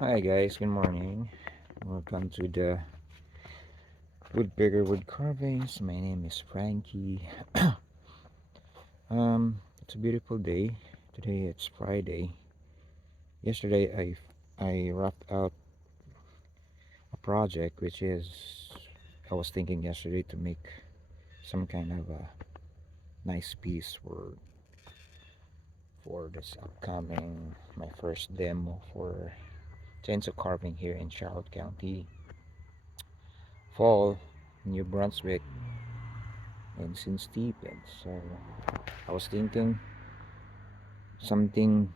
Hi guys, good morning. Welcome to the Wood Carvings. My name is Frankie. It's a beautiful day. Today it's Friday. Yesterday I wrapped out a project which is I was thinking yesterday to make some kind of a nice piece for this upcoming my first demo for chainsaw carving here in Charlotte County, Fall, New Brunswick, and St. Stephen. So I was thinking something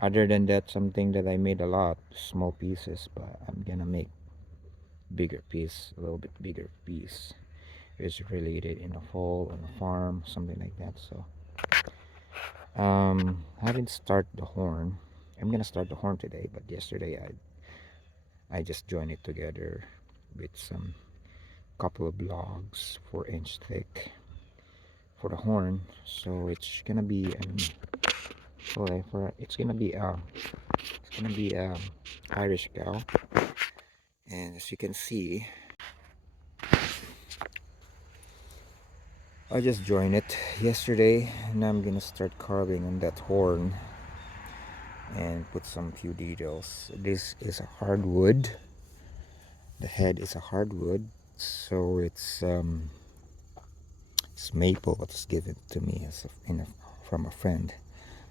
other than that, something that I made a lot small pieces, but I'm gonna make bigger piece, a little bit bigger piece. It's related in a fall on a farm, something like that. So I didn't start the horn. I'm gonna start the horn today, but yesterday I just joined it together with some couple of logs 4-inch thick for the horn. So it's gonna be it's gonna be Irish cow, and as you can see, I just joined it yesterday, and I'm gonna start carving on that horn and put some few details. This is a hardwood. The head is a hardwood, so it's maple. What's given to me from a friend.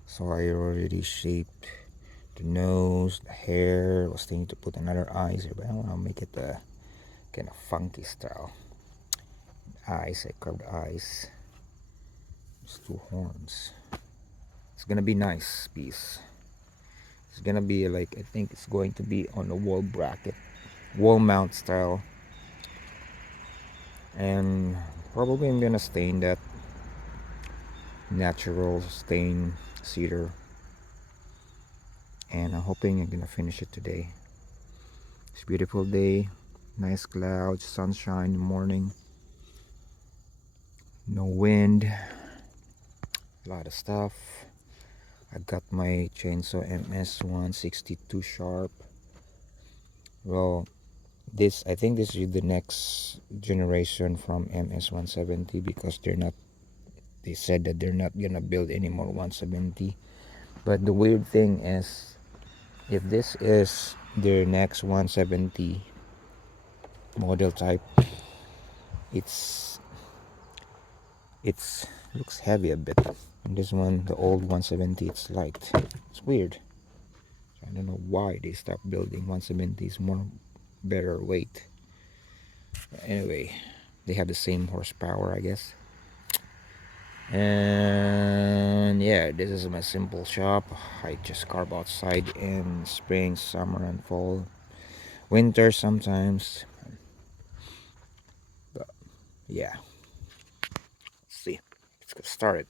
So I already shaped the nose, the hair. I was thinking to put another eyes here, but I want to make it a kind of funky style. Eyes, I carved eyes. There's two horns. It's gonna be nice piece. It's gonna be like, I think it's going to be on a wall bracket, wall mount style, and probably I'm gonna stain that natural stain cedar, and I'm hoping I'm gonna finish it today. It's a beautiful day, nice clouds, sunshine in the morning, no wind, a lot of stuff. I got my chainsaw MS-162 sharp. Well, this, I think this is the next generation from MS-170, because they said that they're not gonna build any more 170. But the weird thing is, if this is their next 170 model type, it's it's looks heavy a bit. And this one, the old 170, it's light. It's weird. I don't know why they stopped building 170s more better weight. But anyway, they have the same horsepower, I guess. And yeah, this is my simple shop. I just carve outside in spring, summer, and fall, winter sometimes. But yeah, let's see, let's get started.